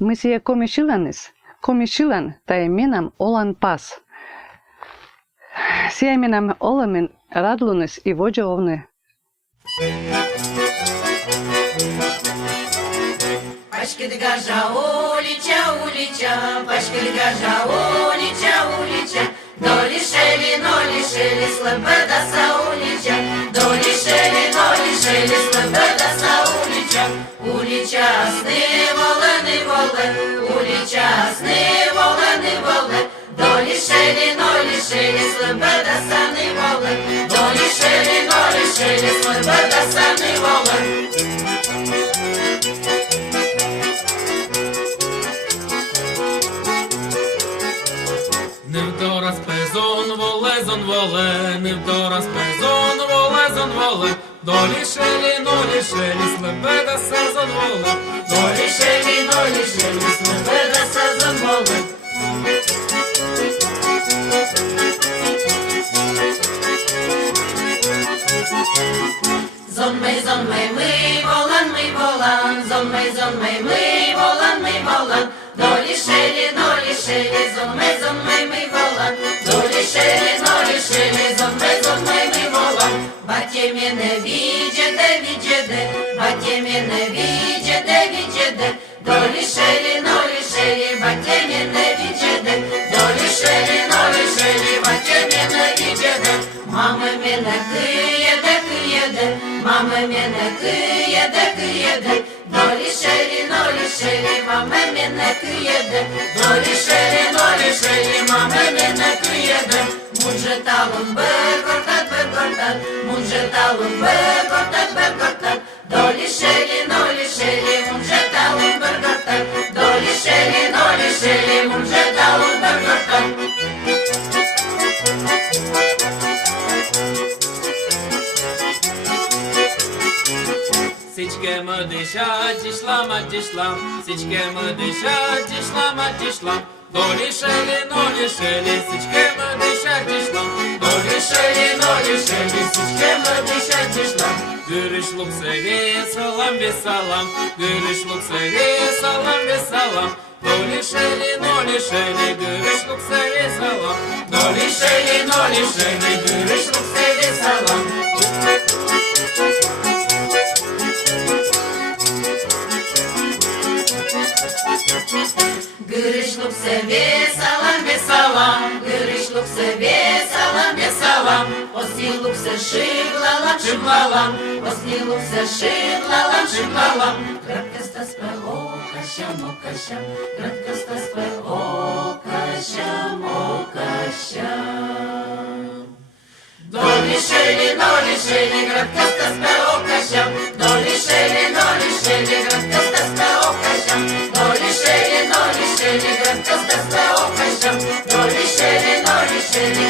Misiä komishilan tai minam olan pas. Siemenam olemin radlunis i vođovne. Пашкидгажа улича, улича, пашкидгажа улича, улича, долишели, нолишели, слабеда саулича, долишели, нолишели, слабеда саулича, улича, сни воле, не воле, улича, сни воле, не воле, долишели, нолишели, слабеда са не воле, долишели, нолишели, слабеда са не воле. Невдора спезон волезон воле, невдора спезон волезон воле, долішелі, нолішелі, слебеда сезон воле, Долишели, нолишели, слабеда сезон воле. Zonmei, ми волан, zonmei, ми волан, долишели, нолишели, zonmei, ми волан, долишели, нолишели, zonmei, ми волан. Батє мене віджеде, батє мене віджеде, долишели, нолишели, батє мене віджеде, долишели, нолишели, батє мене віджеде. Мама мене києде, мама мене києде, долишели, нолишели, мама мене києде, долишели, нолишели, мама мене києде. Мунжеталом бергортат, мунжеталом бергортат, долишели, нолишели, мунжеталом бергортат, долишели, нолишели, мунжеталом бергортат. Січками дишать, дішлам, січками дишать, дішлам, долішелі, нолішелі, січками дишать, долішелі, нолішелі, січками дишать, дішлам. Гürüş luksevi salam ve salam, gürüş luksevi salam ve salam, dolişeli, nolişeli, gürüş luksevi salam, dolişeli, nolişeli, gürüş luksevi salam. Gırışlık seve salam, gırışlık seve salam, osliluk se şiblalam, osliluk se şiblalam, kratka spe okaşam, kratka spe okaşam. Dolişeli, nolişeli, kratka spe okaşam, dolişeli, nolişeli, kratka spe okaşam, dolişeli, nolişeli, kratka spe okaşam, dolişeli, nolişeli,